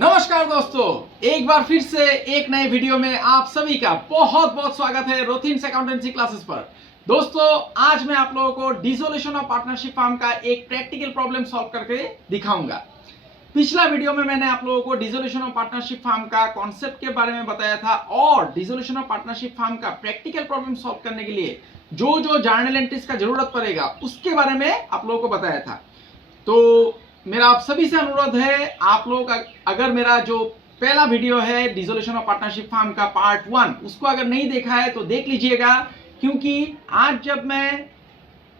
नमस्कार दोस्तों, एक बार फिर से एक नए वीडियो में आप सभी का बहुत बहुत स्वागत है रोथिन्स अकाउंटेंसी क्लासेस पर। दोस्तों, आज मैं आप लोगों को डिसोल्यूशन ऑफ पार्टनरशिप फॉर्म का एक प्रैक्टिकल प्रॉब्लम सॉल्व करके दिखाऊंगा। पिछला वीडियो में मैंने आप लोगों को डिसोल्यूशन ऑफ पार्टनरशिप फॉर्म का कॉन्सेप्ट के बारे में बताया था और डिसोल्यूशन ऑफ पार्टनरशिप फॉर्म का प्रैक्टिकल प्रॉब्लम सॉल्व करने के लिए जो जो जर्नल एंट्रीज का जरूरत पड़ेगा उसके बारे में आप लोगों को बताया था। तो मेरा आप सभी से अनुरोध है, आप लोग अगर मेरा जो पहला वीडियो है डिसोल्यूशन ऑफ पार्टनरशिप फॉर्म का पार्ट 1 उसको अगर नहीं देखा है तो देख लीजिएगा, क्योंकि आज जब मैं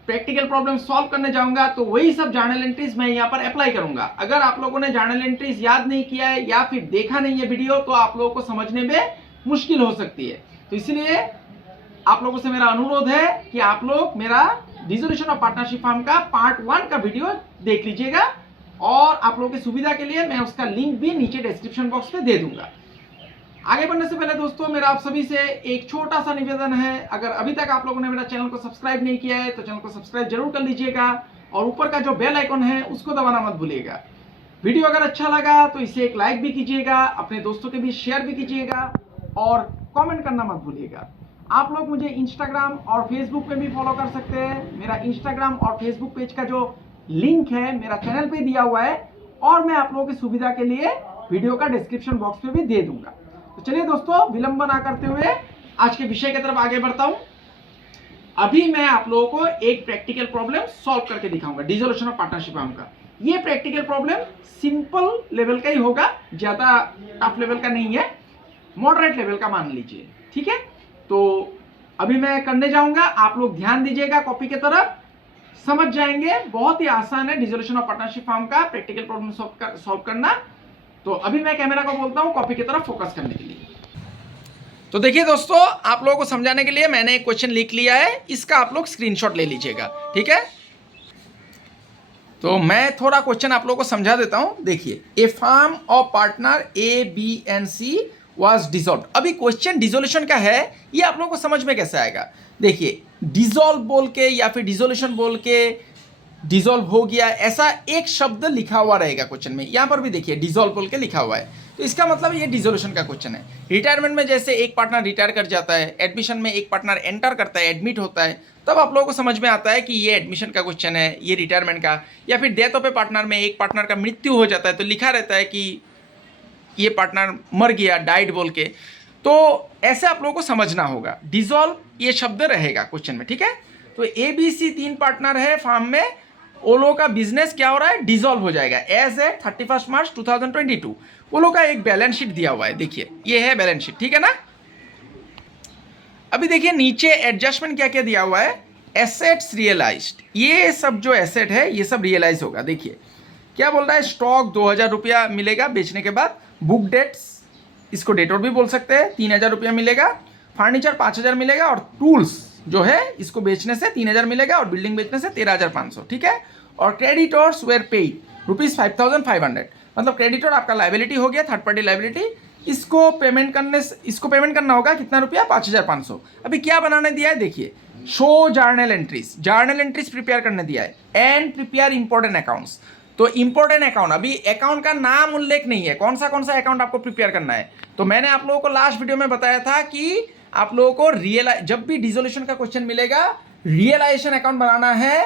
प्रैक्टिकल प्रॉब्लम सॉल्व करने जाऊंगा तो वही सब जर्नल एंट्रीज मैं यहाँ पर अप्लाई करूंगा। अगर आप लोगों ने जर्नल एंट्रीज याद नहीं किया है या फिर देखा नहीं है वीडियो तो आप लोगों को समझने में मुश्किल हो सकती है। तो इसलिए आप लोगों से मेरा अनुरोध है कि आप लोग मेरा डिसोल्यूशन ऑफ पार्टनरशिप फॉर्म का पार्ट 1 का वीडियो देख लीजिएगा और आप लोगों की सुविधा के लिए मैं उसका लिंक भी नीचे डिस्क्रिप्शन बॉक्स में दे दूंगा। आगे बढ़ने से पहले दोस्तों, मेरा आप सभी से एक छोटा सा निवेदन है, अगर अभी तक आप लोगों ने मेरा चैनल को सब्सक्राइब नहीं किया है तो चैनल को सब्सक्राइब जरूर कर लीजिएगा और ऊपर का जो बेल आइकन है उसको दबाना मत भूलिएगा। वीडियो अगर अच्छा लगा तो इसे एक लाइक भी कीजिएगा, अपने दोस्तों के बीच शेयर भी कीजिएगा और कॉमेंट करना मत भूलिएगा। आप लोग मुझे इंस्टाग्राम और फेसबुक पे भी फॉलो कर सकते हैं। मेरा इंस्टाग्राम और फेसबुक पेज का जो लिंक है मेरा चैनल पे दिया हुआ है और मैं आप लोगों की सुविधा के लिए वीडियो का डिस्क्रिप्शन बॉक्स में भी दे दूंगा। तो चलिए दोस्तों, विलंब ना करते हुए आज के विषय की तरफ आगे बढ़ता हूं। अभी मैं आप लोगों को एक प्रैक्टिकल प्रॉब्लम सॉल्व करके दिखाऊंगा डिसोल्यूशन ऑफ पार्टनरशिप फॉर्म का। ये प्रैक्टिकल प्रॉब्लम सिंपल लेवल का ही होगा, ज्यादा टफ लेवल का नहीं है, मॉडरेट लेवल का मान लीजिए, ठीक है। तो अभी मैं करने जाऊंगा, आप लोग ध्यान दीजिएगा, कॉपी की तरफ समझ जाएंगे। बहुत ही आसान है डिसोल्यूशन ऑफ पार्टनरशिप फॉर्म का प्रैक्टिकल प्रॉब्लम सॉल्व करना। तो अभी मैं कैमरा को बोलता हूं कॉपी की तरफ फोकस करने के लिए। तो देखिए दोस्तों, आप लोगों को समझाने के लिए मैंने एक क्वेश्चन लिख लिया है, इसका आप लोग स्क्रीनशॉट ले लीजिएगा, ठीक है। तो मैं थोड़ा क्वेश्चन आप लोगों को समझा देता हूं। देखिए, a firm of partner A B and C was dissolved. अभी क्वेश्चन डिसोल्यूशन का है, ये आप लोगों को समझ में कैसे आएगा। देखिए, डिसॉल्व बोल के या फिर डिसोल्यूशन बोल के डिसॉल्व हो गया ऐसा एक शब्द लिखा हुआ रहेगा क्वेश्चन में। यहाँ पर भी देखिए डिसॉल्व बोल के लिखा हुआ है, तो इसका मतलब ये डिसोल्यूशन का क्वेश्चन है। रिटायरमेंट में जैसे एक पार्टनर रिटायर कर जाता है, एडमिशन में एक पार्टनर एंटर करता है, एडमिट होता है, तब आप लोगों को समझ में आता है कि ये एडमिशन का क्वेश्चन है, ये रिटायरमेंट का। या फिर डेथ ऑफ ए पार्टनर में एक पार्टनर का मृत्यु हो जाता है तो लिखा रहता है कि ये पार्टनर मर गया, डाइड बोल के। तो ऐसे आप लोगों को समझना होगा, डिसॉल्व ये शब्द रहेगा क्वेश्चन में, ठीक है। तो ए बी सी 3 पार्टनर है फॉर्म में, वो लोगों का बिजनेस क्या हो रहा है, डिसॉल्व हो जाएगा एज ए 31 मार्च 2022। वो लोग का एक बैलेंस शीट दिया हुआ है, देखिए ये है बैलेंस शीट, ठीक है ना। अभी देखिए नीचे एडजस्टमेंट क्या क्या दिया हुआ है, एसेट्स रियलाइज्ड, ये सब जो एसेट है ये सब रियलाइज होगा। देखिए क्या बोल रहा है, स्टॉक 2000 रुपया मिलेगा बेचने के बाद, बुक डेट्स इसको डेटोर भी बोल सकते हैं 3000 रुपया मिलेगा, फर्नीचर 5000 मिलेगा और टूल्स जो है इसको बेचने से 3000 मिलेगा और बिल्डिंग बेचने से 13500, ठीक है। और क्रेडिटर्स वेर पेड ₹5500, मतलब क्रेडिटर आपका लाइबिलिटी हो गया, थर्ड पार्टी लाइबिलिटी। इसको पेमेंट करना होगा कितना रुपया, 5500। अभी क्या बनाने दिया है, देखिए शो जर्नल एंट्रीज प्रिपेयर करने दिया है एंड प्रिपेयर इंपॉर्टेंट अकाउंट्स। तो इंपॉर्टेंट अकाउंट, अभी अकाउंट का नाम उल्लेख नहीं है, कौन सा अकाउंट आपको प्रिपेयर करना है। तो मैंने आप लोगों को लास्ट वीडियो में बताया था कि आप लोगों को जब भी डिसोल्यूशन का क्वेश्चन मिलेगा, रियलाइजेशन अकाउंट बनाना है,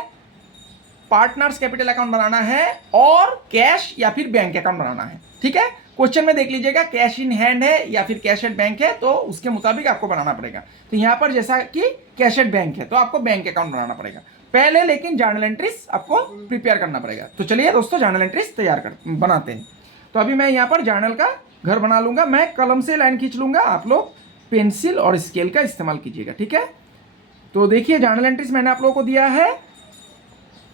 पार्टनर्स कैपिटल अकाउंट बनाना है और कैश या फिर बैंक अकाउंट बनाना है, ठीक है। क्वेश्चन में देख लीजिएगा कैश इन हैंड है या फिर कैश एट बैंक है, तो उसके मुताबिक आपको बनाना पड़ेगा। तो यहाँ पर जैसा कि कैश एट बैंक है तो आपको बैंक अकाउंट बनाना पड़ेगा पहले, लेकिन जर्नल एंट्रीज आपको प्रिपेयर करना पड़ेगा। तो चलिए दोस्तों, जर्नल एंट्रीज बनाते हैं। तो अभी मैं यहाँ पर जर्नल का घर बना लूंगा, मैं कलम से लाइन खींच लूंगा, आप लोग पेंसिल और स्केल का इस्तेमाल कीजिएगा, ठीक है। तो देखिए जर्नल एंट्रीज मैंने आप लोगों को दिया है,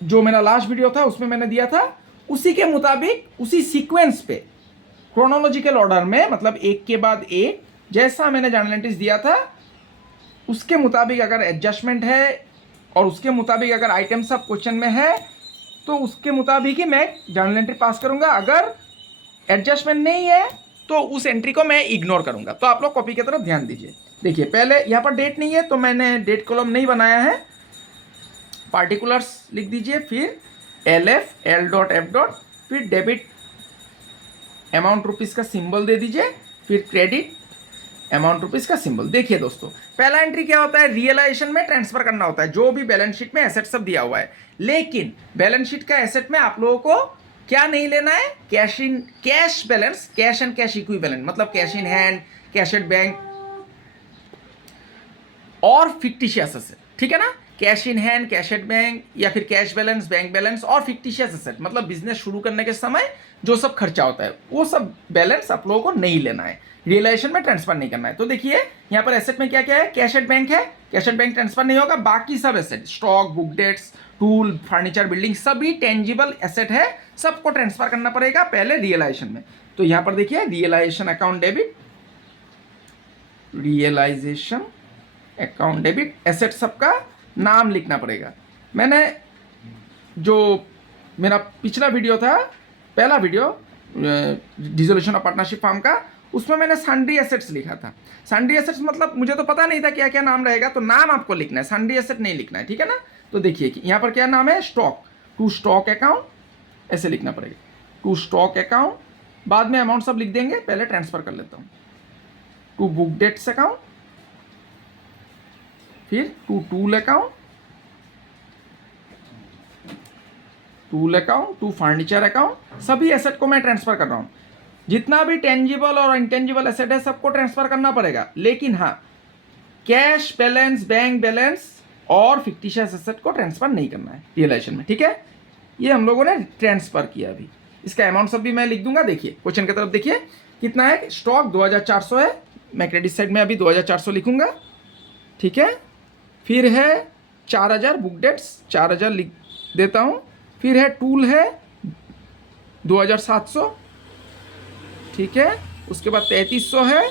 जो मेरा लास्ट वीडियो था उसमें मैंने दिया था, उसी के मुताबिक उसी सीक्वेंस पे क्रोनोलॉजिकल ऑर्डर में, मतलब एक के बाद एक जैसा मैंने जर्नल एंट्रीज दिया था उसके मुताबिक अगर एडजस्टमेंट है और उसके मुताबिक अगर आइटम सब क्वेश्चन में है तो उसके मुताबिक ही मैं जर्नल एंट्री पास करूंगा। अगर एडजस्टमेंट नहीं है तो उस एंट्री को मैं इग्नोर करूंगा। तो आप लोग कॉपी की तरफ ध्यान दीजिए। देखिए पहले यहाँ पर डेट नहीं है तो मैंने डेट कॉलम नहीं बनाया है, पार्टिकुलर्स लिख दीजिए, फिर LF L.F. फिर डेबिट अमाउंट रुपीज़ का सिंबल दे दीजिए, फिर क्रेडिट अमाउंट रुपीज़ का सिंबल। देखिए दोस्तों, पहला एंट्री क्या होता है, रियलाइजेशन में ट्रांसफर करना होता है जो भी बैलेंस शीट में एसेट सब दिया हुआ है। लेकिन बैलेंस शीट का एसेट में आप लोगों को क्या नहीं लेना है, cash balance, cash and cash equivalent, मतलब cash in hand, cash at bank और फिक्टिशियस एसेट, ठीक है ना। Cash in hand, cash at bank या फिर कैश बैलेंस, बैंक बैलेंस और फिक्टिशियस एसेट, मतलब बिजनेस शुरू करने के समय जो सब खर्चा होता है वो सब बैलेंस आप लोगों को नहीं लेना है, रियलाइजेशन में ट्रांसफर नहीं करना है। तो देखिए यहाँ पर एसेट में क्या क्या है, कैश एट बैंक है, कैश एट बैंक ट्रांसफर नहीं होगा। बाकी सब asset, stock, book debts, tool, furniture, building, सभी टेंजिबल एसेट है, सबको ट्रांसफर करना पड़ेगा पहले रियलाइजेशन में। तो यहाँ पर देखिए realisation account debit, realisation account debit, asset सबका नाम लिखना पड़ेगा। मैंने जो मेरा पिछला वीडियो था, पहला video dissolution of partnership form का, उसमें मैंने सन्ड्री एसेट्स लिखा था। सन्ड्री एसेट्स मतलब मुझे तो पता नहीं था क्या क्या नाम रहेगा, तो नाम आपको लिखना है, सन्ड्री एसेट नहीं लिखना है, ठीक है ना। तो देखिए कि यहाँ पर क्या नाम है, स्टॉक, टू स्टॉक अकाउंट, ऐसे लिखना पड़ेगा, टू स्टॉक अकाउंट। बाद में अमाउंट सब लिख देंगे, पहले ट्रांसफर कर लेता हूँ। टू बुक डेट्स अकाउंट, फिर to tool account, tool account, to furniture account, सभी एसेट को मैं ट्रांसफर कर रहा हूँ। जितना भी टेंजिबल और इंटेंजिबल एसेट है सबको ट्रांसफर करना पड़ेगा, लेकिन हाँ कैश बैलेंस, बैंक बैलेंस और फिक्टिशियस एसेट को ट्रांसफर नहीं करना है रियलाइजेशन में, ठीक है। ये हम लोगों ने ट्रांसफर किया अभी, इसका अमाउंट सब भी मैं लिख दूंगा। देखिए क्वेश्चन की तरफ देखिए कितना है, स्टॉक 2400 है, मैं क्रेडिट साइड में अभी 2400 लिखूंगा, ठीक है। फिर है 4000, बुक डेट्स 4000 लिख देता हूँ। फिर है टूल है 2700, ठीक है। उसके बाद 3300 है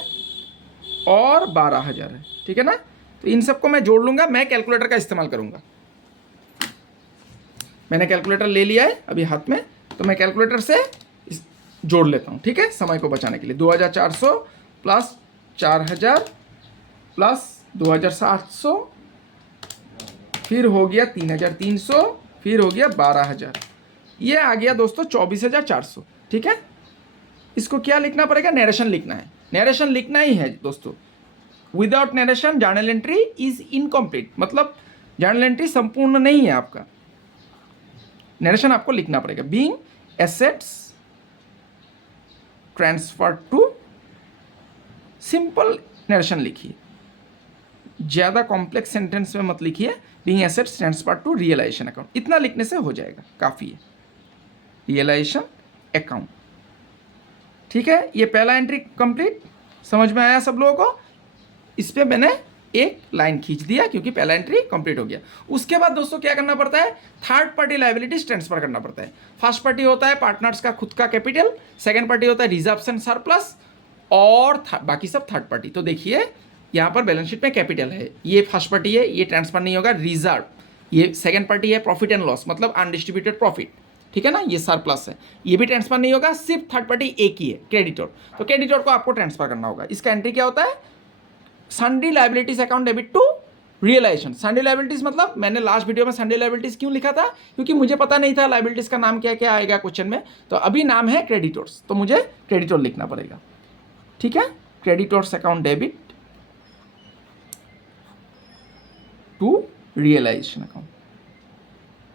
और 12000 है, ठीक है ना। तो इन सबको मैं जोड़ लूंगा, मैं कैलकुलेटर का इस्तेमाल करूंगा। मैंने कैलकुलेटर ले लिया है अभी हाथ में, तो मैं कैलकुलेटर से जोड़ लेता हूँ, ठीक है, समय को बचाने के लिए। 2400 प्लस 4000 प्लस 2700, फिर हो गया 3300, फिर हो गया 12000, ये आ गया दोस्तों 24400, ठीक है। इसको क्या लिखना पड़ेगा, नरेशन लिखना है, नरेशन लिखना ही है दोस्तों। Without narration journal entry is incomplete, मतलब जर्नल एंट्री संपूर्ण नहीं है आपका, नरेशन आपको लिखना पड़ेगा। Being assets transfer to, simple narration लिखिए, ज़्यादा कॉम्प्लेक्स सेंटेंस में मत लिखिए। Being assets transfer to realisation account, इतना लिखने से हो जाएगा, काफ़ी है। रियलाइजेशन अकाउंट, ठीक है। ये पहला एंट्री कंप्लीट, समझ में आया सब लोगों को। इस पर मैंने एक लाइन खींच दिया क्योंकि पहला एंट्री कंप्लीट हो गया। उसके बाद दोस्तों क्या करना पड़ता है, थर्ड पार्टी लायबिलिटीज ट्रांसफर करना पड़ता है। फर्स्ट पार्टी होता है पार्टनर्स का खुद का कैपिटल, सेकेंड पार्टी होता है रिजर्व्स एंड सरप्लस, और बाकी सब थर्ड पार्टी। तो देखिए यहाँ पर बैलेंस शीट में कैपिटल है, ये फर्स्ट पार्टी है, ये ट्रांसफर नहीं होगा, रिजर्व। ये सेकेंड पार्टी है प्रॉफिट एंड लॉस, मतलब अनडिस्ट्रीब्यूटेड प्रॉफिट, ठीक है ना, ये सरप्लस है, ये भी ट्रांसफर नहीं होगा। सिर्फ थर्ड पार्टी एक ही है, क्रेडिटर। तो क्रेडिटर को आपको ट्रांसफर करना होगा। इसका एंट्री क्या होता है, sundry liabilities account debit to realisation. Sundry liabilities मतलब मैंने लास्ट वीडियो में सन्ड्री लायबिलिटीज क्यों लिखा था, क्योंकि मुझे पता नहीं था लायबिलिटीज का नाम क्या क्या आएगा क्वेश्चन में। तो अभी नाम है क्रेडिटर्स, तो मुझे क्रेडिटर लिखना पड़ेगा, ठीक है। Creditors account debit to realisation account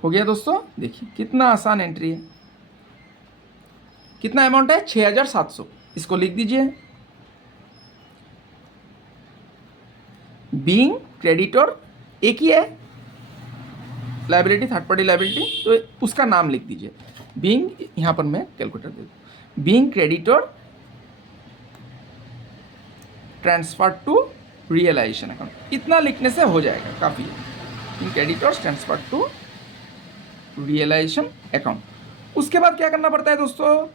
हो गया दोस्तों। देखिए कितना आसान एंट्री है, कितना अमाउंट है 6700, इसको लिख दीजिए। बीइंग क्रेडिटर एक ही है, लायबिलिटी थर्ड पार्टी लायबिलिटी, तो उसका नाम लिख दीजिए। बीइंग, यहां पर मैं कैलकुलेटर दे दूँ, being creditor transfer to realisation account, इतना लिखने से हो जाएगा, काफ़ी है। Being creditors transfer to realisation account. उसके बाद क्या करना पड़ता है दोस्तों,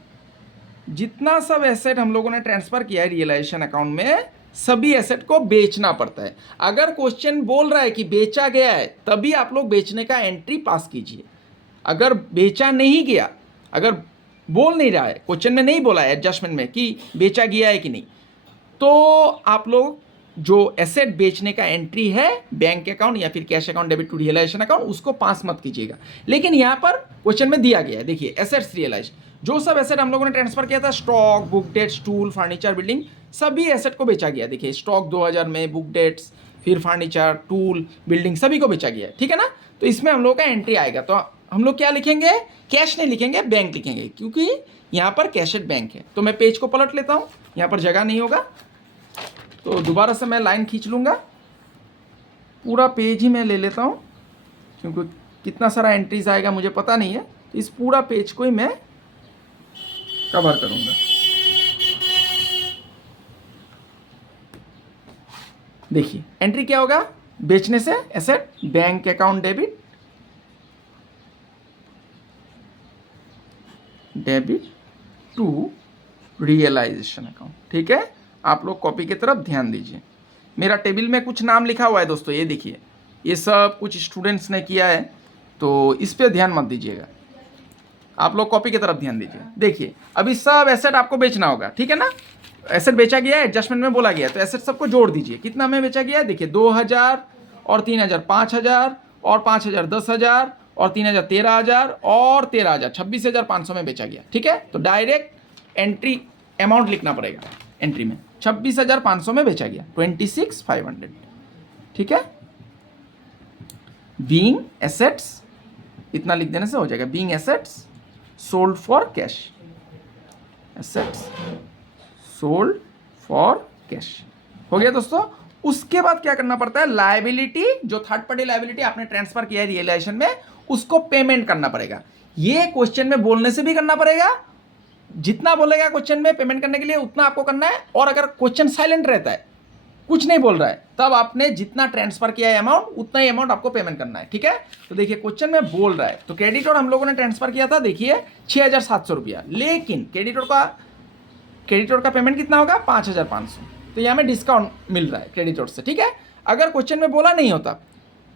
जितना सब एसेट हम लोगों ने ट्रांसफर किया है रियलाइजेशन अकाउंट में, सभी एसेट को बेचना पड़ता है। अगर क्वेश्चन बोल रहा है कि बेचा गया है, तभी आप लोग बेचने का एंट्री पास कीजिए। अगर बेचा नहीं गया, अगर बोल नहीं रहा है, क्वेश्चन में नहीं बोला है एडजस्टमेंट में कि बेचा गया है कि नहीं, तो आप लोग जो एसेट बेचने का एंट्री है बैंक अकाउंट या फिर cash account debit to realisation account, उसको पास मत कीजिएगा। लेकिन यहाँ पर क्वेश्चन में दिया गया है, देखिए एसेट्स रियलाइज, जो सब एसेट हम लोगों ने ट्रांसफर किया था, stock, book debts, tool, furniture, building, सभी एसेट को बेचा गया। देखिए स्टॉक 2000 में, बुक डेट्स, फिर फर्नीचर, टूल, बिल्डिंग सभी को बेचा गया है, ठीक है ना। तो इसमें हम लोग का एंट्री आएगा, तो हम लोग क्या लिखेंगे, कैश नहीं लिखेंगे, बैंक लिखेंगे, क्योंकि यहाँ पर कैश एट बैंक है। तो मैं पेज को पलट लेता हूँ, यहाँ पर जगह नहीं होगा, तो दोबारा से मैं लाइन खींच लूँगा, पूरा पेज ही मैं ले लेता हूँ, क्योंकि कितना सारा एंट्रीज आएगा मुझे पता नहीं है, तो इस पूरा पेज को ही मैं कवर करूँगा। देखिए एंट्री क्या होगा, बेचने से asset, bank account debit to realisation account, ठीक है। आप लोग कॉपी की तरफ ध्यान दीजिए। मेरा टेबल में कुछ नाम लिखा हुआ है दोस्तों, ये देखिए, ये सब कुछ स्टूडेंट्स ने किया है, तो इस पे ध्यान मत दीजिएगा, आप लोग कॉपी की तरफ ध्यान दीजिए। देखिए अभी सब एसेट आपको बेचना होगा, ठीक है ना। एसेट बेचा गया है, एडजस्टमेंट में बोला गया है, तो एसेट सबको जोड़ दीजिए। कितना में बेचा गया है, देखिए 2000 और 3000 5000 और 5000 10,000 और 3000 13,000 और 13,000 26,500 में बेचा गया, ठीक है। तो डायरेक्ट एंट्री अमाउंट लिखना पड़ेगा, एंट्री में 26,500 में बेचा गया, 26,500, ठीक है। बीइंग एसेट्स इतना लिख देने से हो जाएगा, being assets sold for cash, assets sold for cash, हो गया दोस्तों। उसके बाद क्या करना पड़ता है, लायबिलिटी, जो थर्ड पार्टी लायबिलिटी आपने ट्रांसफर किया है रियलाइजेशन में, उसको पेमेंट करना पड़ेगा। ये क्वेश्चन में बोलने से भी करना पड़ेगा, जितना बोलेगा क्वेश्चन में पेमेंट करने के लिए उतना आपको करना है, और अगर क्वेश्चन साइलेंट रहता है, कुछ नहीं बोल रहा है, तब आपने जितना ट्रांसफर किया है अमाउंट, उतना ही अमाउंट आपको पेमेंट करना है, ठीक है। तो देखिए क्वेश्चन में बोल रहा है, तो क्रेडिटर हम लोगों ने ट्रांसफर किया था, देखिए 6,700 रुपया, लेकिन क्रेडिटर का पेमेंट कितना होगा, 5,500, तो यहाँ में डिस्काउंट मिल रहा है क्रेडिटर्स से, ठीक है। अगर क्वेश्चन में बोला नहीं होता,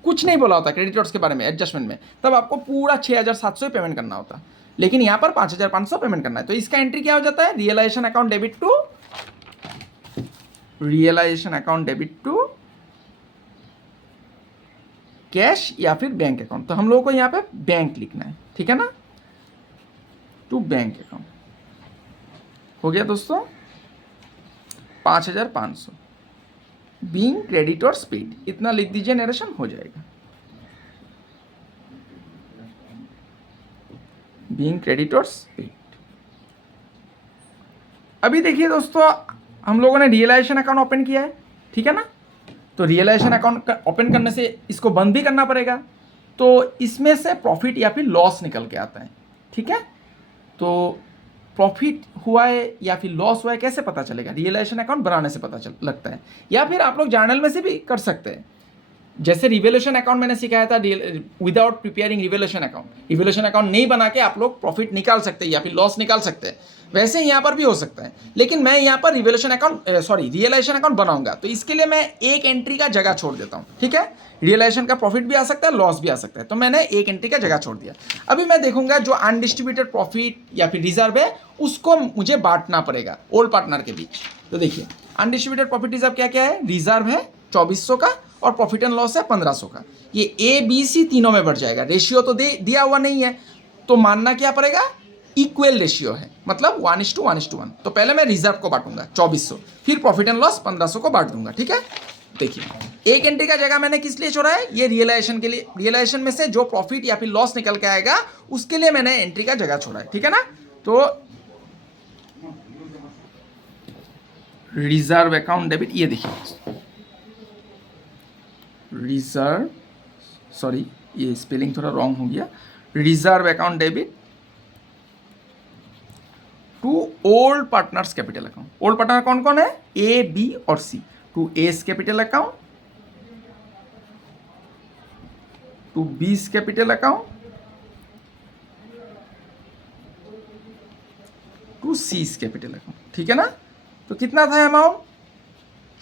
कुछ नहीं बोला होता क्रेडिटर्स के बारे में एडजस्टमेंट में, तब आपको पूरा 6,700 पेमेंट करना होता, लेकिन यहाँ पर 5,500 पेमेंट करना है। तो इसका एंट्री क्या हो जाता है, realisation account debit to cash या फिर बैंक अकाउंट। तो हम लोगों को यहाँ पे बैंक लिखना है, ठीक है ना, टू बैंक अकाउंट, हो गया दोस्तों। 5,500 बीइंग क्रेडिटर्स पेड, इतना लिख दीजिए, नरेशन हो जाएगा, बीइंग क्रेडिटर्स पेड। अभी देखिए दोस्तों, हम लोगों ने रियलाइजेशन अकाउंट ओपन किया है, ठीक है ना। तो रियलाइजेशन अकाउंट ओपन करने से इसको बंद भी करना पड़ेगा, तो इसमें से प्रॉफिट या फिर लॉस निकल के आता है, ठीक है। तो प्रॉफिट हुआ है या फिर लॉस हुआ है कैसे पता चलेगा, रियलाइजेशन अकाउंट बनाने से पता लगता है, या फिर आप लोग जर्नल में से भी कर सकते हैं। जैसे रिवैल्यूएशन अकाउंट मैंने सिखाया था, विदाउट प्रिपेयरिंग रिवैल्यूएशन अकाउंट नहीं बना के आप लोग प्रॉफिट निकाल सकते हैं या फिर लॉस निकाल सकते हैं, वैसे यहाँ पर भी हो सकता है। लेकिन मैं यहाँ पर रियलाइजेशन अकाउंट बनाऊंगा, तो इसके लिए मैं एक एंट्री का जगह छोड़ देता हूँ, ठीक है। रियलाइजेशन का प्रॉफिट भी आ सकता है, लॉस भी आ सकता है, तो मैंने एक एंट्री का जगह छोड़ दिया। अभी मैं देखूंगा जो अनडिस्ट्रीब्यूटेड प्रॉफिट या फिर रिजर्व है, उसको मुझे बांटना पड़ेगा ओल्ड पार्टनर के बीच। तो देखिए अनडिस्ट्रीब्यूटेड प्रॉफिट रिजर्व क्या क्या है, रिजर्व है 2,400 का, और प्रॉफिट एंड लॉस है 1,500 का। ये A, B, C तीनों में बढ़ जाएगा, रेशियो तो दिया हुआ नहीं है, तो मानना क्या पड़ेगा, इक्वल रेशियो है, मतलब 1:1:1। तो पहले मैं रिजर्व को बांटूंगा 2,400, फिर प्रॉफिट एंड लॉस 1,500 को बांट दूंगा, ठीक है। देखिए एक एंट्री का जगह मैंने किस लिए छोड़ा है, ये रियलाइजेशन के लिए, रियलाइजेशन में से जो प्रॉफिट या फिर लॉस निकल के आएगा उसके लिए मैंने एंट्री का जगह छोड़ा है, ठीक है ना। तो रिजर्व अकाउंट डेबिट, ये देखिए रिजर्व, सॉरी ये स्पेलिंग थोड़ा रॉन्ग हो गया, reserve account debit to old partners capital account. Old partner कौन कौन है, A, B और C। To A's capital account, to B's capital account, to C's capital account, ठीक है ना। तो कितना था अमाउंट,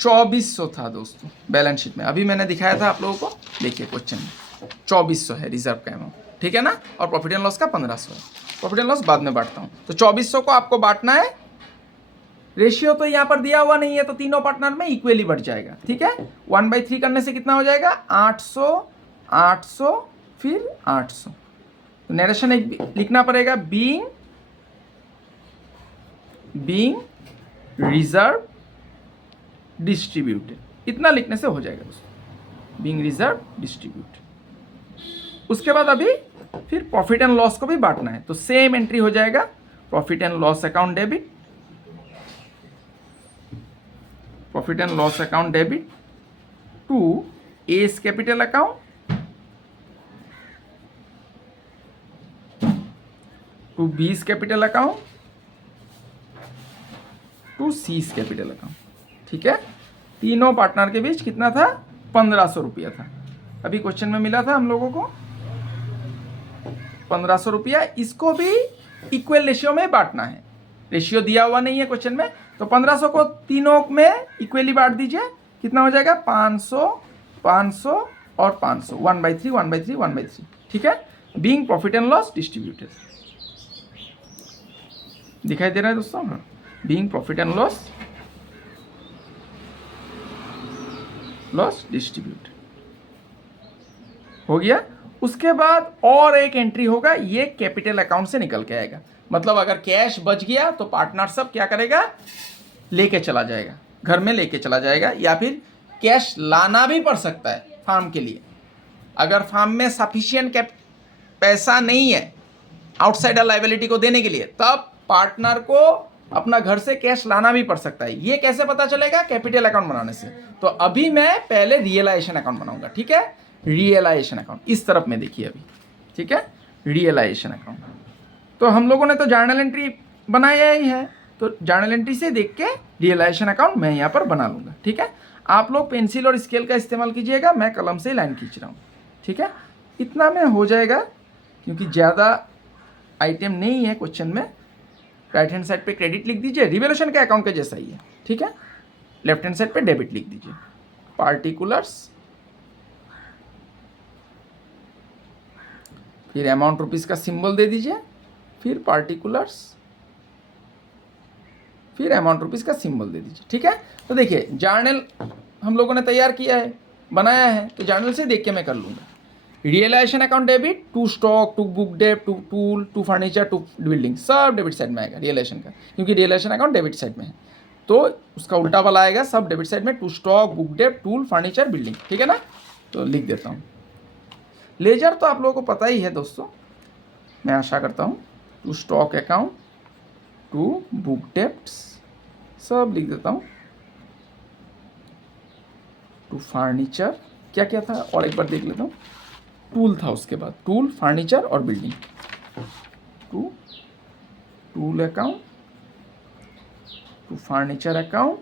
2,400 था दोस्तों बैलेंस शीट में। अभी मैंने दिखाया था आप लोगों को, देखिए क्वेश्चन में 2,400 है रिजर्व का अमाउंट, ठीक है ना, और प्रॉफिट एंड लॉस का 1,500 है। प्रॉफिट एंड लॉस बाद में बांटता हूँ, तो 2,400 को आपको बांटना है, रेशियो तो यहाँ पर दिया हुआ नहीं है, तो तीनों पार्टनर में इक्वली बढ़ जाएगा, ठीक है। 1/3 करने से कितना हो जाएगा, 800 800 फिर 800। तो नरेशन एक लिखना पड़ेगा, बीइंग बीइंग रिजर्व डिस्ट्रीब्यूटेड, इतना लिखने से हो जाएगा दोस्तों, बीइंग रिजर्व डिस्ट्रीब्यूटेड। उसके बाद अभी फिर प्रॉफिट एंड लॉस को भी बांटना है, तो सेम एंट्री हो जाएगा profit and loss account debit, profit and loss account debit to A's capital account to B's capital account to C's capital account. ठीक है, तीनों पार्टनर के बीच कितना था, 1500 रुपया था। अभी क्वेश्चन में मिला था हम लोगों को 1500 रुपया, इसको भी इक्वल रेशियो में बांटना है, रेशियो दिया हुआ नहीं है क्वेश्चन में, तो 1500 को तीनों में इक्वली बांट दीजिए, कितना हो जाएगा 500 500 और 500, 1/3 1/3 1/3। ठीक है, being profit and loss distributed, दिखाई दे रहा है दोस्तों, being profit and loss distributed हो गया। उसके बाद और एक एंट्री होगा, ये कैपिटल अकाउंट से निकल के आएगा, मतलब अगर कैश बच गया तो पार्टनर सब क्या करेगा, लेके चला जाएगा, घर में लेके चला जाएगा, या फिर कैश लाना भी पड़ सकता है फार्म के लिए। अगर फार्म में सफिशिएंट पैसा नहीं है आउटसाइडर लायबिलिटी को देने के लिए, तब पार्टनर को अपना घर से कैश लाना भी पड़ सकता है। ये कैसे पता चलेगा, कैपिटल अकाउंट बनाने से। तो अभी मैं पहले रियलाइजेशन अकाउंट बनाऊंगा। ठीक है, रियलाइजेशन अकाउंट इस तरफ में देखिए अभी। ठीक है, रियलाइजेशन अकाउंट, तो हम लोगों ने तो जर्नल एंट्री बनाया ही है, तो जर्नल एंट्री से देख के रियलाइजेशन अकाउंट मैं यहाँ पर बना लूँगा। ठीक है, आप लोग पेंसिल और स्केल का इस्तेमाल कीजिएगा, मैं कलम से लाइन खींच रहा हूँ। ठीक है, इतना में हो जाएगा, क्योंकि ज़्यादा आइटम नहीं है क्वेश्चन में। राइट हैंड साइड पे क्रेडिट लिख दीजिए, रिवोल्यूशन के अकाउंट के जैसा ही है। ठीक है, लेफ्ट हैंड साइड पे डेबिट लिख दीजिए, पार्टिकुलर्स, फिर अमाउंट रुपीज़ का सिंबल दे दीजिए, फिर पार्टिकुलर्स, फिर अमाउंट रुपीज़ का सिंबल दे दीजिए। ठीक है, तो देखिए जर्नल हम लोगों ने तैयार किया है, बनाया है, तो जर्नल से देख के मैं कर लूँगा। Realisation account debit to stock, to book debt, to tool, to furniture, to building, सब डेबिट साइड में आएगा रियलाइजेशन का, क्योंकि रियलाइजेशन अकाउंट डेबिट साइड में है, तो उसका उल्टा वाला आएगा, सब डेबिट साइड में, to stock, book debt, tool, furniture, building. ठीक है ना, तो लिख देता हूँ। लेजर तो आप लोगों को पता ही है दोस्तों, मैं आशा करता हूँ। To stock account, to book debts, सब लिख देता हूँ। टू फर्नीचर, क्या क्या था और एक बार देख लेता हूँ, टूल था, उसके बाद टूल, फर्नीचर और building. To tool account, to furniture account,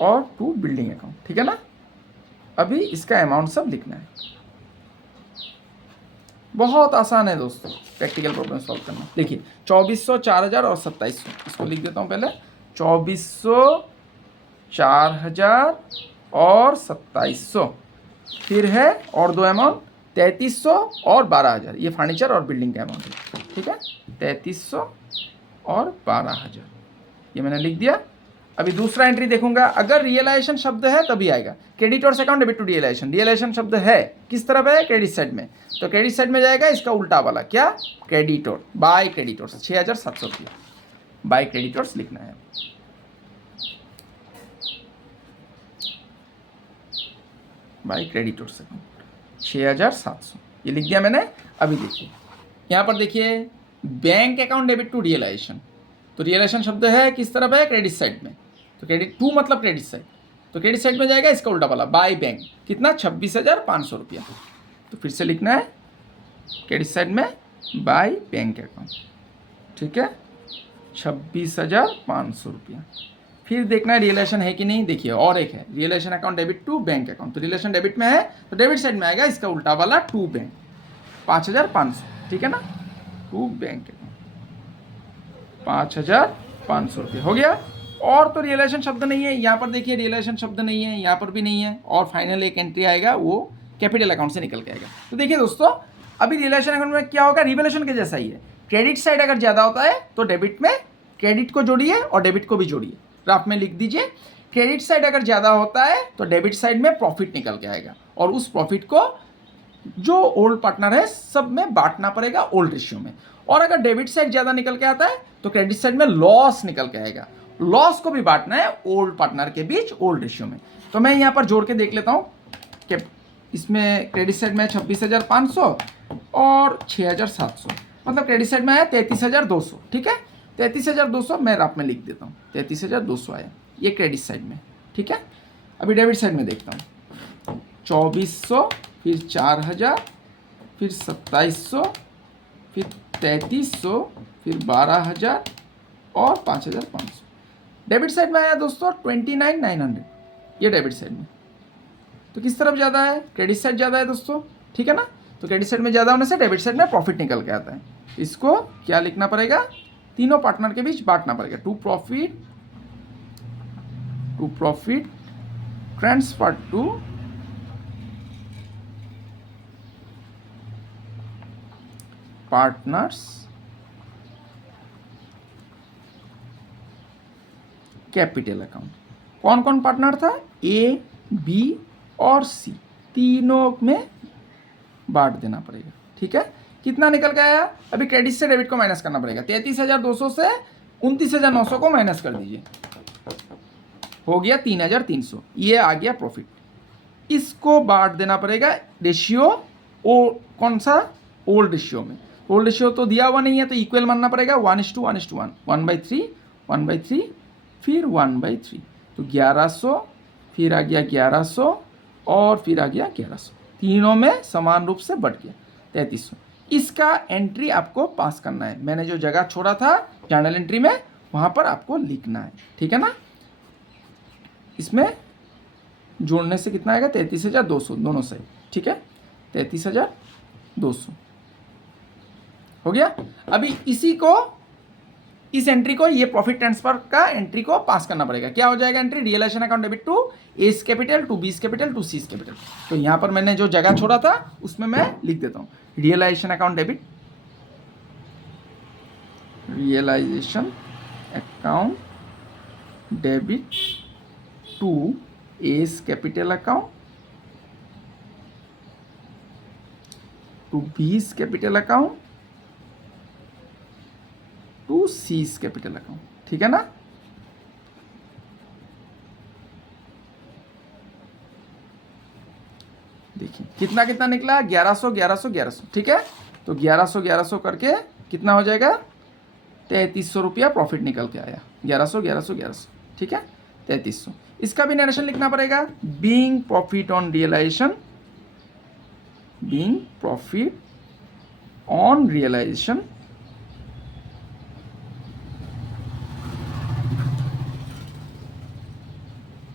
और टू बिल्डिंग अकाउंट। ठीक है ना, अभी इसका अमाउंट सब लिखना है। बहुत आसान है दोस्तों प्रैक्टिकल प्रॉब्लम सॉल्व करना। देखिए 2400, 4000 और 2700, इसको लिख देता हूँ पहले। 2400, 4000 और 2700, फिर है और दो अमाउंट 3300 और 12000, ये फर्नीचर और बिल्डिंग का अमाउंट है। ठीक है, 3300 और 12000, ये मैंने लिख दिया। अभी दूसरा एंट्री देखूंगा, अगर रियलाइजेशन शब्द है तभी आएगा। Creditors account debit to realisation, realisation शब्द है किस तरफ है, क्रेडिट साइड में, तो क्रेडिट साइड में जाएगा इसका उल्टा वाला, क्या, क्रेडिटर, बाय क्रेडिटर्स, 6700 रुपये बाय क्रेडिटर्स लिखना है। बाय क्रेडिटर्स अकाउंट 6700, ये लिख दिया मैंने। अभी देखिए यहाँ पर देखिए, bank account debit to realisation, तो रियलाइजेशन शब्द है किस तरफ है, क्रेडिट साइड में, तो क्रेडिट टू मतलब क्रेडिट साइड, तो क्रेडिट साइड में जाएगा इसका उल्टा वाला, बाय बैंक, कितना, 26,500 रुपया। तो फिर से लिखना है क्रेडिट साइड में बाय बैंक अकाउंट। ठीक है, 26,500 रुपया। फिर देखना है रियलाइजेशन है कि नहीं। देखिए और एक है, realisation account debit to bank account, तो रियलाइजेशन डेबिट में है तो डेबिट साइड में आएगा इसका उल्टा वाला, टू बैंक, 5,500। ठीक है ना, टू बैंक अकाउंट 5,500 रुपये हो गया। और तो रियलाइजेशन शब्द नहीं है, यहाँ पर देखिए रियलाइजेशन शब्द नहीं है, यहाँ पर भी नहीं है, और फाइनल एक एंट्री आएगा वो कैपिटल अकाउंट से निकल के आएगा। तो देखिए दोस्तों, अभी रियलाइजेशन अकाउंट में क्या होगा, रिवोल्यूशन के जैसा ही है। क्रेडिट साइड अगर ज़्यादा होता है तो डेबिट में क्रेडिट को जोड़िए और डेबिट को भी जोड़िए, ग्राफ में लिख दीजिए। क्रेडिट साइड अगर ज़्यादा होता है तो डेबिट साइड में प्रॉफिट निकल के आएगा, और उस प्रॉफिट को जो ओल्ड पार्टनर है सब में बांटना पड़ेगा ओल्ड रेशियो में। और अगर डेबिट साइड ज़्यादा निकल के आता है तो क्रेडिट साइड में लॉस निकल के आएगा, लॉस को भी बांटना है ओल्ड पार्टनर के बीच ओल्ड रेशियो में। तो मैं यहाँ पर जोड़ के देख लेता हूँ कि इसमें क्रेडिट साइड में 26,500 और 6,700, मतलब क्रेडिट साइड में आया 33,200। ठीक है, 33,200 मैं रात में लिख देता हूँ, 33,200 आया ये क्रेडिट साइड में। ठीक है, अभी डेबिट साइड में देखता हूँ, 2,400, फिर 4,000, फिर 2,700, फिर 3,300, फिर 12,000 और 5,500। डेबिट साइड में आया दोस्तों 29,900, ये डेबिट साइड में। तो किस तरफ ज़्यादा है? क्रेडिट साइड ज़्यादा है दोस्तों। ठीक है ना, तो क्रेडिट साइड में ज़्यादा होने से डेबिट साइड में प्रॉफिट निकल के आता है। इसको क्या लिखना पड़ेगा? तीनों पार्टनर के बीच बांटना पड़ेगा। To profit transfer to partners capital account. कौन कौन पार्टनर था? ए, बी और सी, तीनों में बांट देना पड़ेगा। ठीक है, कितना निकल के आया? अभी क्रेडिट से डेबिट को माइनस करना पड़ेगा। 33,200 से 29,900 को माइनस कर दीजिए, हो गया 3,300, ये आ गया प्रॉफिट। इसको बांट देना पड़ेगा रेशियो ओ, कौन सा? ओल्ड रेशियो में। ओल्ड रेशियो तो दिया हुआ नहीं है तो इक्वल मानना पड़ेगा, 1:1:1, 1/3, 1/3, फिर 1/3, तो 1100, फिर आ गया 1100 और फिर आ गया 1100, तीनों में समान रूप से बढ़ गया 3,300। इसका एंट्री आपको पास करना है। मैंने जो जगह छोड़ा था जर्नल एंट्री में वहाँ पर आपको लिखना है। ठीक है ना, इसमें जोड़ने से कितना आएगा? 33,200 दोनों साइड। ठीक है, 33,200 हो गया। अभी इस एंट्री को, ये प्रॉफिट ट्रांसफर का एंट्री को पास करना पड़ेगा। क्या हो जाएगा entry? Realisation account debit to A's capital, to B's capital, to C's capital. तो यहाँ पर मैंने जो जगह छोड़ा था उसमें मैं लिख देता हूँ realisation account debit, realisation account debit to A's capital account, to B's capital account, to C's capital account. ठीक है ना, देखिए कितना कितना निकला? 1100, 1100, 1100। ठीक है, तो 1100, 1100 करके कितना हो जाएगा? 3,300 रुपया प्रॉफिट निकल के आया। 1100, 1100, 1100। ठीक है, 3,300। इसका भी नरेशन लिखना पड़ेगा, being profit on realisation, being profit on realisation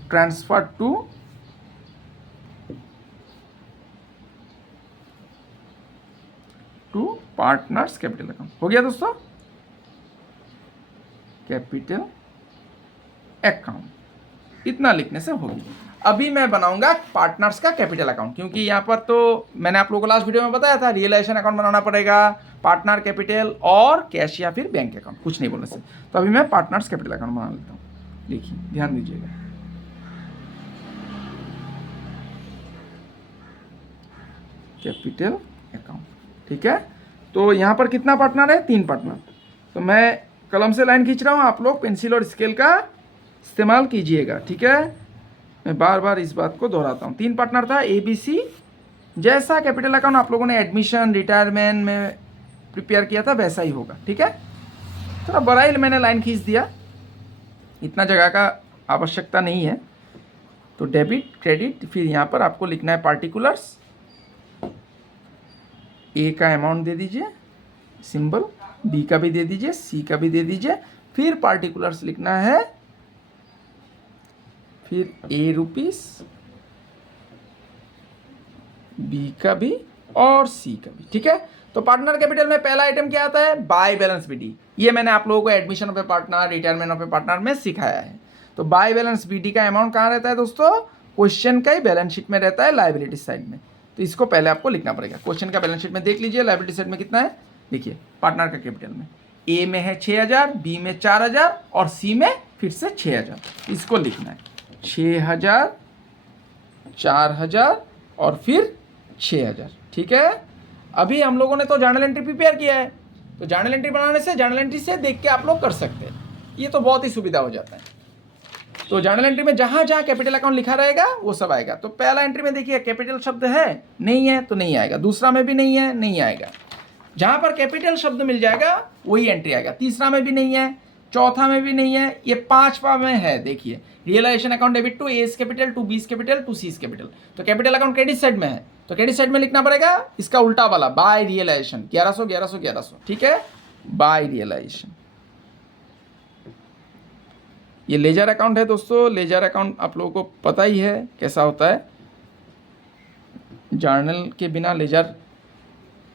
transfer to partners capital account. हो गया दोस्तों, कैपिटल अकाउंट इतना लिखने से होगी। अभी मैं बनाऊंगा पार्टनर्स का कैपिटल अकाउंट, क्योंकि यहाँ पर तो मैंने आप लोगों को लास्ट वीडियो में बताया था रियलाइजेशन अकाउंट बनाना पड़ेगा, पार्टनर कैपिटल और कैश या फिर बैंक अकाउंट, कुछ नहीं बोलने से। तो अभी मैं पार्टनर्स कैपिटल अकाउंट बना लेता हूँ। देखिए ध्यान दीजिएगा, कैपिटल अकाउंट। ठीक है, तो यहाँ पर कितना पार्टनर है? 3 पार्टनर। तो मैं कलम से लाइन खींच रहा हूँ, आप लोग पेंसिल और स्केल का इस्तेमाल कीजिएगा। ठीक है, मैं बार बार इस बात को दोहराता हूँ। 3 पार्टनर था, ए बी सी। जैसा कैपिटल अकाउंट आप लोगों ने एडमिशन रिटायरमेंट में प्रिपेयर किया था वैसा ही होगा। ठीक है, थोड़ा बड़ा ही मैंने लाइन खींच दिया, इतना जगह का आवश्यकता नहीं है। तो डेबिट क्रेडिट, फिर यहाँ पर आपको लिखना है पार्टिकुलर्स, ए का अमाउंट दे दीजिए सिंबल, बी का भी दे दीजिए, सी का भी दे दीजिए, फिर पार्टिकुलर्स लिखना है, फिर ए रुपीस, बी का भी और सी का भी। ठीक है, तो पार्टनर कैपिटल में पहला आइटम क्या आता है? By balance BD. ये मैंने आप लोगों को admission of a partner, retirement of a partner में सिखाया है। तो बाय बैलेंस बीडी का अमाउंट कहाँ रहता है दोस्तों? क्वेश्चन का ही बैलेंस शीट में रहता है, लायबिलिटी साइड में। तो इसको पहले आपको लिखना पड़ेगा। क्वेश्चन का बैलेंस शीट में देख लीजिए, लायबिलिटी साइड में कितना है। देखिए पार्टनर का कैपिटल में ए में है 6,000, बी में 4,000 और सी में फिर से 6,000। इसको लिखना है 6,000, 4,000 और फिर 6,000। ठीक है। अभी हम लोगों ने तो जर्नल एंट्री प्रिपेयर किया है, तो जर्नल एंट्री बनाने से जर्नल एंट्री से देख के आप लोग कर सकते हैं, ये तो बहुत ही सुविधा हो जाता है। तो जर्नल एंट्री में जहाँ जहाँ कैपिटल अकाउंट लिखा रहेगा वो सब आएगा। तो पहला एंट्री में देखिए कैपिटल शब्द है, नहीं है तो नहीं आएगा। दूसरा में भी नहीं है, नहीं आएगा। जहाँ पर कैपिटल शब्द मिल जाएगा वही एंट्री आएगा। तीसरा में भी नहीं है, चौथा में भी नहीं है, ये पांचवा में है। देखिए realisation account debit to A's capital to B's capital to C's capital. तो कैपिटल अकाउंट क्रेडिट साइड में है, तो क्रेडिट साइड में लिखना पड़ेगा इसका उल्टा वाला, बाय रियलाइजेशन 1100 1100 1100, ठीक है, बाय रियलाइजेशन। ये लेजर अकाउंट है दोस्तों। लेजर अकाउंट आप लोगों को पता ही है कैसा होता है, जर्नल के बिना लेजर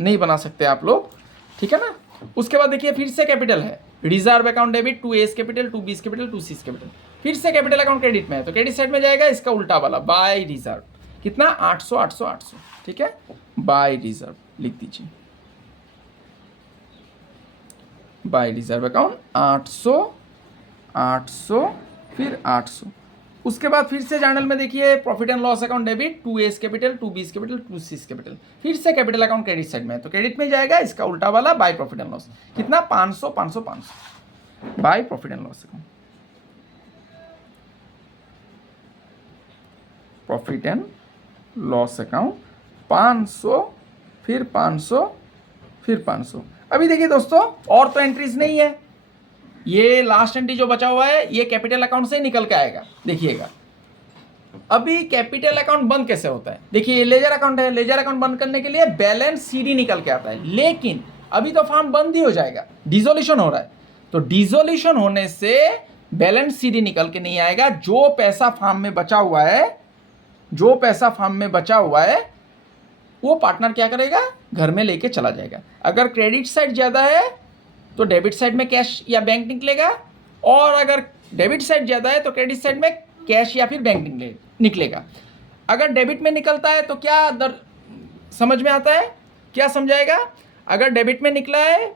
नहीं बना सकते आप लोग, ठीक है ना। उसके बाद देखिए फिर से कैपिटल है, reserve account debit to A's capital to B's capital to C's capital. फिर से कैपिटल अकाउंट क्रेडिट में है, तो क्रेडिट साइड में जाएगा इसका उल्टा वाला, बाय रिजर्व। कितना, 800 800 800, ठीक है, बाय रिजर्व लिख दीजिए, बाय रिजर्व अकाउंट 800 800 फिर 800। उसके बाद फिर से जर्नल में देखिए profit and loss account debit to A's capital to B's capital to C's capital. फिर से कैपिटल अकाउंट क्रेडिट साइड में है, तो क्रेडिट में जाएगा इसका उल्टा वाला, बाय प्रॉफिट एंड लॉस। कितना, 500 500 500, by profit and loss account, profit and loss account 500 फिर 500 फिर 500। अभी देखिए दोस्तों और तो एंट्रीज नहीं है, ये लास्ट एंट्री जो बचा हुआ है ये कैपिटल अकाउंट से निकल के आएगा। देखिएगा अभी कैपिटल अकाउंट बंद कैसे होता है, देखिए ये लेजर अकाउंट है, लेजर अकाउंट बंद करने के लिए बैलेंस सीडी निकल के आता है, लेकिन अभी तो फॉर्म बंद ही हो जाएगा, डिसोल्यूशन हो रहा है। तो डिसोल्यूशन होने से बैलेंस सीडी निकल के नहीं आएगा। जो पैसा फॉर्म में बचा हुआ है, जो पैसा फॉर्म में बचा हुआ है वो पार्टनर क्या करेगा, घर में लेके चला जाएगा। अगर क्रेडिट साइड ज़्यादा है तो डेबिट साइड में कैश या बैंक निकलेगा, और अगर डेबिट साइड ज़्यादा है तो क्रेडिट साइड में कैश या फिर बैंक निकलेगा। अगर डेबिट में निकलता है तो क्या समझ में आता है, क्या समझाएगा। अगर डेबिट में निकला है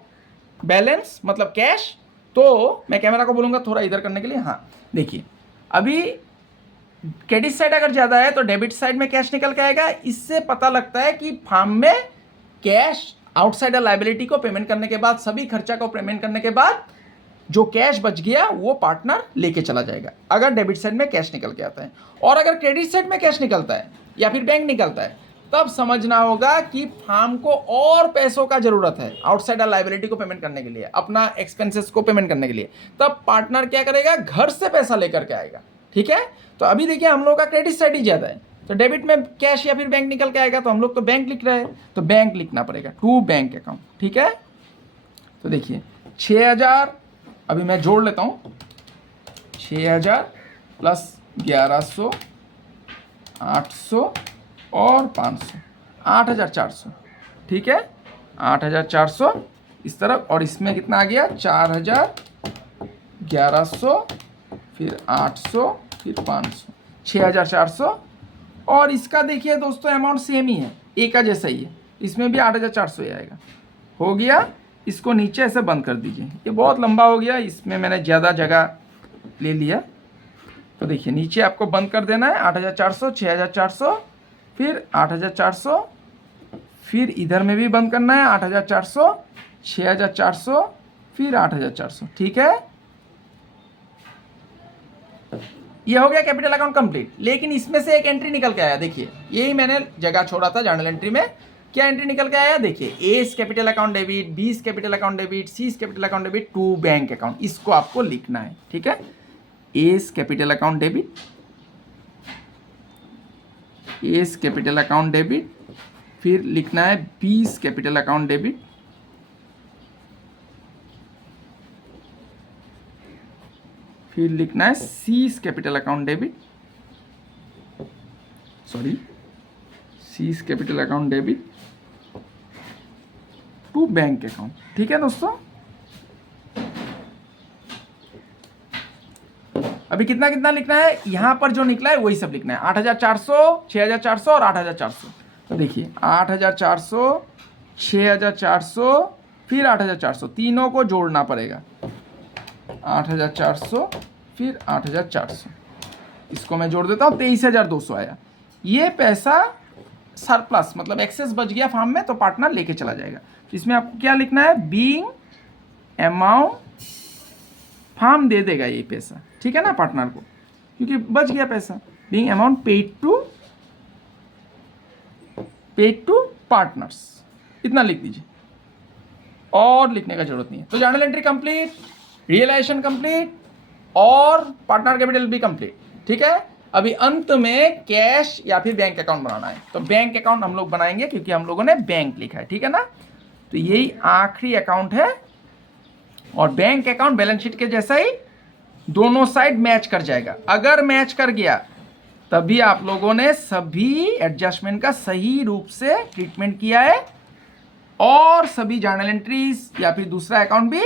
बैलेंस मतलब कैश, तो मैं कैमरा को बोलूँगा थोड़ा इधर करने के लिए, हाँ देखिए अभी क्रेडिट साइड अगर ज़्यादा है तो डेबिट साइड में कैश निकल के आएगा। इससे पता लगता है कि फॉर्म में कैश आउटसाइडर लायबिलिटी को पेमेंट करने के बाद, सभी खर्चा को पेमेंट करने के बाद जो कैश बच गया वो पार्टनर लेके चला जाएगा, अगर डेबिट साइड में कैश निकल के आता है। और अगर क्रेडिट साइड में कैश निकलता है या फिर बैंक निकलता है, तब समझना होगा कि फॉर्म को और पैसों का जरूरत है आउटसाइडर लायबिलिटी को पेमेंट करने के लिए, अपना एक्सपेंसेस को पेमेंट करने के लिए। तब पार्टनर क्या करेगा, घर से पैसा लेकर के आएगा, ठीक है। तो अभी देखिए हम लोग का क्रेडिट साइड ही ज़्यादा है, तो डेबिट में कैश या फिर बैंक निकल के आएगा, तो हम लोग तो बैंक लिख रहे हैं, तो बैंक लिखना पड़ेगा, टू बैंक अकाउंट, ठीक है। तो देखिए 6000, अभी मैं जोड़ लेता हूँ, 6000 प्लस 1100 800 और 500, 8400, ठीक है, 8400 इस तरफ, और इसमें कितना आ गया, 4000 1100 फिर 800 फिर 500, 6400। और इसका देखिए दोस्तों अमाउंट सेम ही है, एक का जैसा ही है, इसमें भी 8400 ही आएगा। हो गया, इसको नीचे ऐसे बंद कर दीजिए, ये बहुत लंबा हो गया, इसमें मैंने ज़्यादा जगह ले लिया। तो देखिए नीचे आपको बंद कर देना है 8400, 6400 फिर 8400, फिर इधर में भी बंद करना है 8400, 6400 फिर 8400, ठीक है। ये हो गया कैपिटल अकाउंट कंप्लीट। लेकिन इसमें से एक एंट्री निकल के आया, देखिए यही मैंने जगह छोड़ा था जर्नल एंट्री में। क्या एंट्री निकल के आया, देखिए A's capital account debit, B's capital account debit, C's capital account debit to bank account, इसको आपको लिखना है, ठीक है। A's capital account debit, A's capital account debit, फिर लिखना है बीस कैपिटल अकाउंट डेबिट, फिर लिखना है सीस कैपिटल अकाउंट डेबिट, सॉरी सीस capital account debit to bank account, ठीक है दोस्तों। अभी कितना कितना लिखना है, यहां पर जो निकला है वही सब लिखना है, 8400, 6400 और 8400। तो देखिए 8400, 6400 फिर 8400, तीनों को जोड़ना पड़ेगा, 8400 फिर 8400, इसको मैं जोड़ देता हूँ, 23200 आया। ये पैसा सरप्लस मतलब एक्सेस बच गया फार्म में तो पार्टनर लेके चला जाएगा। तो इसमें आपको क्या लिखना है, बीइंग अमाउंट, फार्म दे देगा ये पैसा, ठीक है ना, पार्टनर को, क्योंकि बच गया पैसा। Being amount paid to partners, इतना लिख दीजिए और लिखने का जरूरत नहीं है। तो journal entry complete, realisation complete और पार्टनर कैपिटल भी कंप्लीट, ठीक है। अभी अंत में कैश या फिर बैंक अकाउंट बनाना है, तो बैंक अकाउंट हम लोग बनाएंगे क्योंकि हम लोगों ने बैंक लिखा है, ठीक है ना। तो यही आखिरी अकाउंट है और बैंक अकाउंट बैलेंस शीट के जैसा ही दोनों साइड मैच कर जाएगा। अगर मैच कर गया तभी आप लोगों ने सभी एडजस्टमेंट का सही रूप से ट्रीटमेंट किया है और सभी जर्नल एंट्रीज या फिर दूसरा अकाउंट भी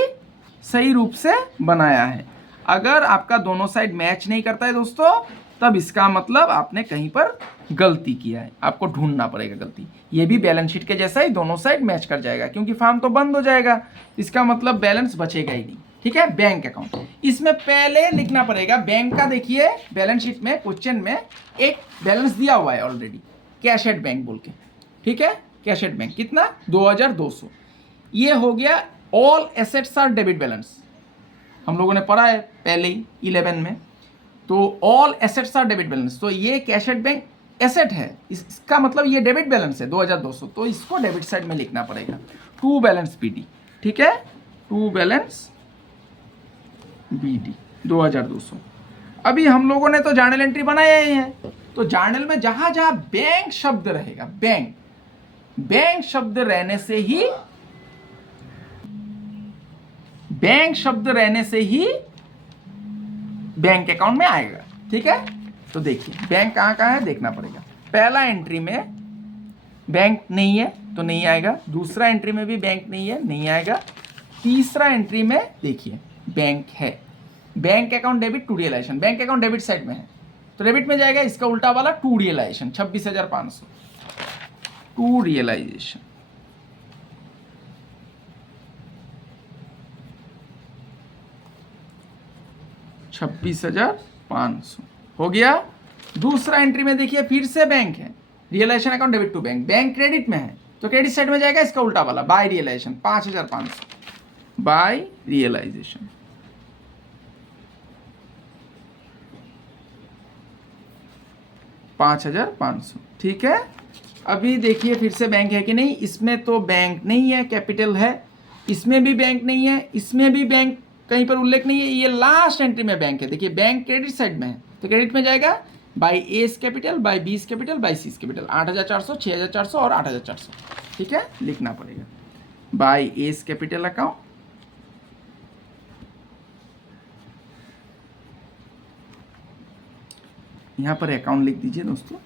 सही रूप से बनाया है। अगर आपका दोनों साइड मैच नहीं करता है दोस्तों, तब इसका मतलब आपने कहीं पर गलती किया है, आपको ढूंढना पड़ेगा गलती। ये भी बैलेंस शीट के जैसा ही दोनों साइड मैच कर जाएगा, क्योंकि फार्म तो बंद हो जाएगा, इसका मतलब बैलेंस बचेगा ही नहीं, ठीक है। बैंक अकाउंट इसमें पहले लिखना पड़ेगा बैंक का। देखिए बैलेंस शीट में क्वेश्चन में एक बैलेंस दिया हुआ है ऑलरेडी, कैश एट बैंक बोल के, ठीक है। कैश एट बैंक कितना, 2200। ये हो गया all assets are debit balance, हम लोगों ने पढ़ा है पहले ही 11 में। तो all assets are debit balance, तो ये कैश एट बैंक एसेट है, इसका मतलब ये डेबिट बैलेंस है 2200, तो इसको डेबिट साइड में लिखना पड़ेगा। टू बैलेंस बीडी, ठीक है, टू बैलेंस बीडी 2200। अभी हम लोगों ने तो जर्नल एंट्री बनाया ही है, तो जर्नल में जहां जहां बैंक शब्द रहेगा, बैंक शब्द रहने से ही बैंक अकाउंट में आएगा, ठीक है। तो देखिए बैंक कहाँ कहाँ है देखना पड़ेगा। पहला एंट्री में बैंक नहीं है तो नहीं आएगा, दूसरा एंट्री में भी बैंक नहीं है, नहीं आएगा, तीसरा एंट्री में देखिए बैंक है। Bank account debit to realisation, bank account debit side में है तो डेबिट में जाएगा, इसका उल्टा वाला टू रियलाइजेशन 26,500 टू रियलाइजेशन। $26,500 हो गया। दूसरा एंट्री में देखिए फिर से बैंक है, realisation account debit to bank, bank credit में है तो क्रेडिट साइड में जाएगा, इसका उल्टा वाला बाय रियलाइजेशन 5,500 बाय रियलाइजेशन। $5,500, ठीक है। अभी देखिए फिर से बैंक है कि नहीं, इसमें तो बैंक नहीं है, कैपिटल है, इसमें भी बैंक नहीं है, इसमें भी बैंक कहीं पर उल्लेख नहीं है, ये लास्ट एंट्री में बैंक है। देखिए बैंक क्रेडिट साइड में है तो क्रेडिट में जाएगा by A's capital, by B's capital, by C's capital, 8,400, 6,400 और 8,400, ठीक है, लिखना पड़ेगा। बाय एस कैपिटल अकाउंट, यहाँ पर अकाउंट लिख दीजिए दोस्तों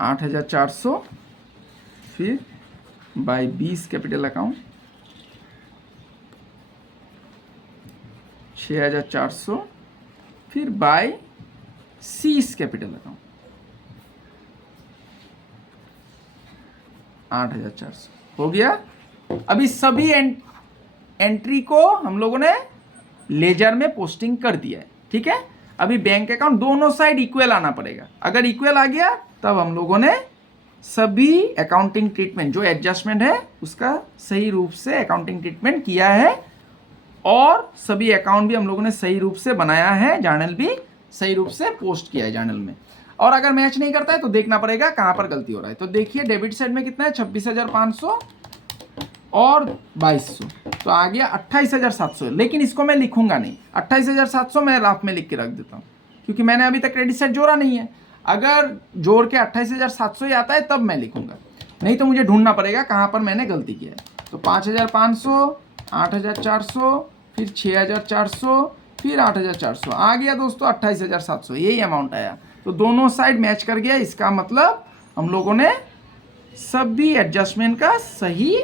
8,400, फिर बाय 20 कैपिटल अकाउंट 6,400, फिर बाय सीस कैपिटल अकाउंट 8,400 हो गया। अभी सभी एंट्री को हम लोगों ने लेजर में पोस्टिंग कर दिया है, ठीक है। अभी बैंक अकाउंट दोनों साइड इक्वल आना पड़ेगा, अगर इक्वल आ गया तब हम लोगों ने सभी अकाउंटिंग ट्रीटमेंट जो एडजस्टमेंट है उसका सही रूप से अकाउंटिंग ट्रीटमेंट किया है और सभी अकाउंट भी हम लोगों ने सही रूप से बनाया है, जर्नल भी सही रूप से पोस्ट किया है जर्नल में। और अगर मैच नहीं करता है तो देखना पड़ेगा कहाँ पर गलती हो रहा है। तो देखिए डेबिट साइड में कितना है 26,500 और 2,200, तो आ गया 28,700, लेकिन इसको मैं लिखूंगा नहीं, 28,700 मैं राफ में लिख के रख देता हूँ क्योंकि मैंने अभी तक क्रेडिट साइड जोड़ा नहीं है। अगर जोड़ के 28,700 ही आता है तब मैं लिखूंगा, नहीं तो मुझे ढूंढना पड़ेगा कहाँ पर मैंने गलती किया है। तो 5,500, 8,400, फिर 6,400, फिर 8,400, आ गया दोस्तों 28,700, यही अमाउंट आया। तो दोनों साइड मैच कर गया, इसका मतलब हम लोगों ने सभी एडजस्टमेंट का सही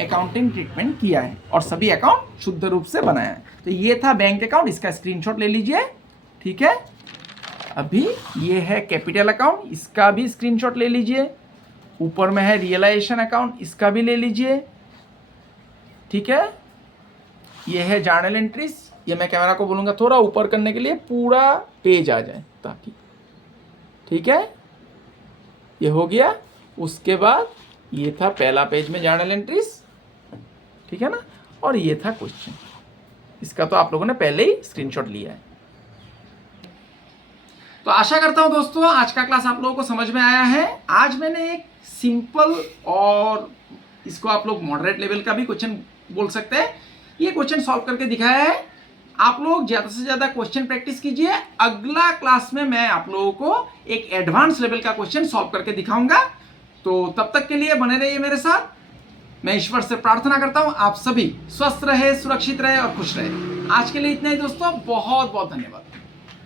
अकाउंटिंग ट्रीटमेंट किया है और सभी अकाउंट शुद्ध रूप से बनाया है। तो ये था बैंक अकाउंट, इसका स्क्रीनशॉट ले लीजिए, ठीक है। अभी ये है कैपिटल अकाउंट, इसका भी स्क्रीनशॉट ले लीजिए। ऊपर में है रियलाइजेशन अकाउंट, इसका भी ले लीजिए, ठीक है। ये है जर्नल एंट्रीज, ये मैं कैमरा को बोलूँगा थोड़ा ऊपर करने के लिए पूरा पेज आ जाए ताकि, ठीक है। ये हो गया उसके बाद ये था पहला पेज में जर्नल एंट्रीज, ठीक है ना, और ये था क्वेश्चन। इसका तो आप लोगों ने पहले ही स्क्रीनशॉट लिया है। तो आशा करता हूं दोस्तों आज का क्लास आप लोगों को समझ में आया है। आज मैंने एक सिंपल और इसको आप लोग मॉडरेट लेवल का भी क्वेश्चन बोल सकते हैं, ये क्वेश्चन सॉल्व करके दिखाया है। आप लोग ज़्यादा से ज़्यादा क्वेश्चन प्रैक्टिस कीजिए। अगला क्लास में मैं आप लोगों को एक एडवांस लेवल का क्वेश्चन सॉल्व करके दिखाऊंगा। तो तब तक के लिए बने रहिए मेरे साथ। मैं ईश्वर से प्रार्थना करता हूं आप सभी स्वस्थ रहे, सुरक्षित रहे और खुश रहे। आज के लिए इतना ही दोस्तों, बहुत बहुत धन्यवाद।